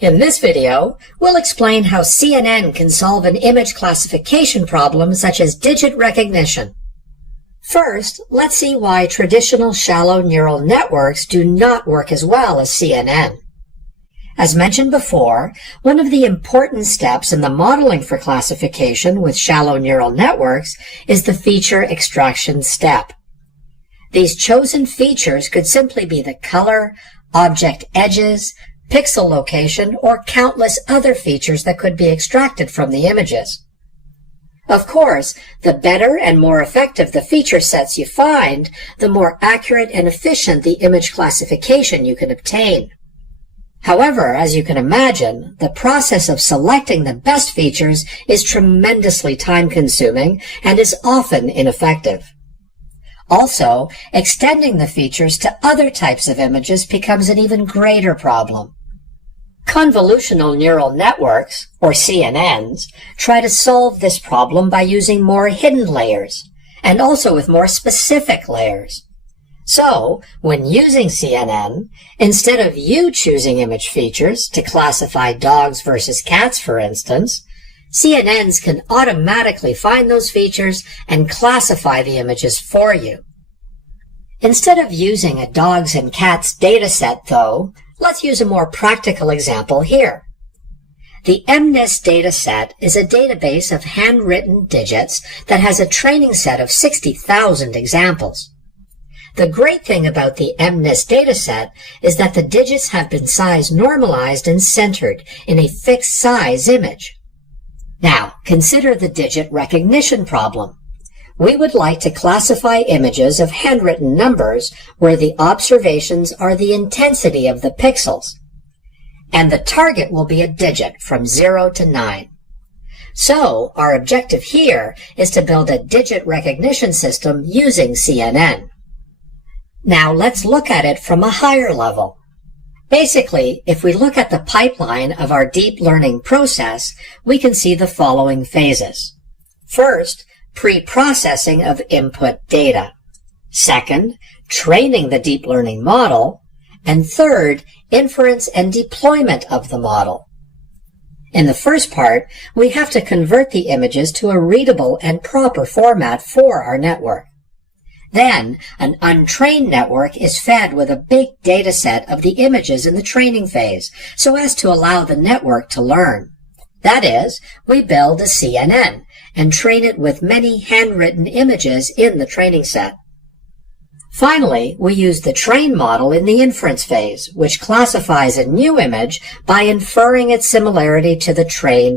In this video, we'll explain how CNN can solve an image classification problem such as digit recognition. First, let's see why traditional shallow neural networks do not work as well as CNN. As mentioned before, one of the important steps in the modeling for classification with shallow neural networks is the feature extraction step. These chosen features could simply be the color, object edges, pixel location, or countless other features that could be extracted from the images. Of course, the better and more effective the feature sets you find, the more accurate and efficient the image classification you can obtain. However, as you can imagine, the process of selecting the best features is tremendously time-consuming and is often ineffective. Also, extending the features to other types of images becomes an even greater problem. Convolutional Neural Networks, or CNNs, try to solve this problem by using more hidden layers, and also with more specific layers. So, when using CNN, instead of you choosing image features to classify dogs versus cats, for instance, CNNs can automatically find those features and classify the images for you. Instead of using a dogs and cats dataset, though, let's use a more practical example here. The MNIST Dataset is a database of handwritten digits that has a training set of 60,000 examples. The great thing about the MNIST dataset is that the digits have been size normalized and centered in a fixed size image. Now, consider the digit recognition problem. We would like to classify images of handwritten numbers where the observations are the intensity of the pixels, and the target will be a digit from 0 to 9. So, our objective here is to build a digit recognition system using CNN. Now, let's look at it from a higher level. Basically, if we look at the pipeline of our deep learning process, we can see the following phases. First, pre-processing of input data. Second, training the deep learning model. And third, inference and deployment of the model. In the first part, we have to convert the images to a readable and proper format for our network. Then, an untrained network is fed with a big data set of the images in the training phase, so as to allow the network to learn. That is, we build a CNN and train it with many handwritten images in the training set. Finally, we use the train model in the inference phase, which classifies a new image by inferring its similarity to the trained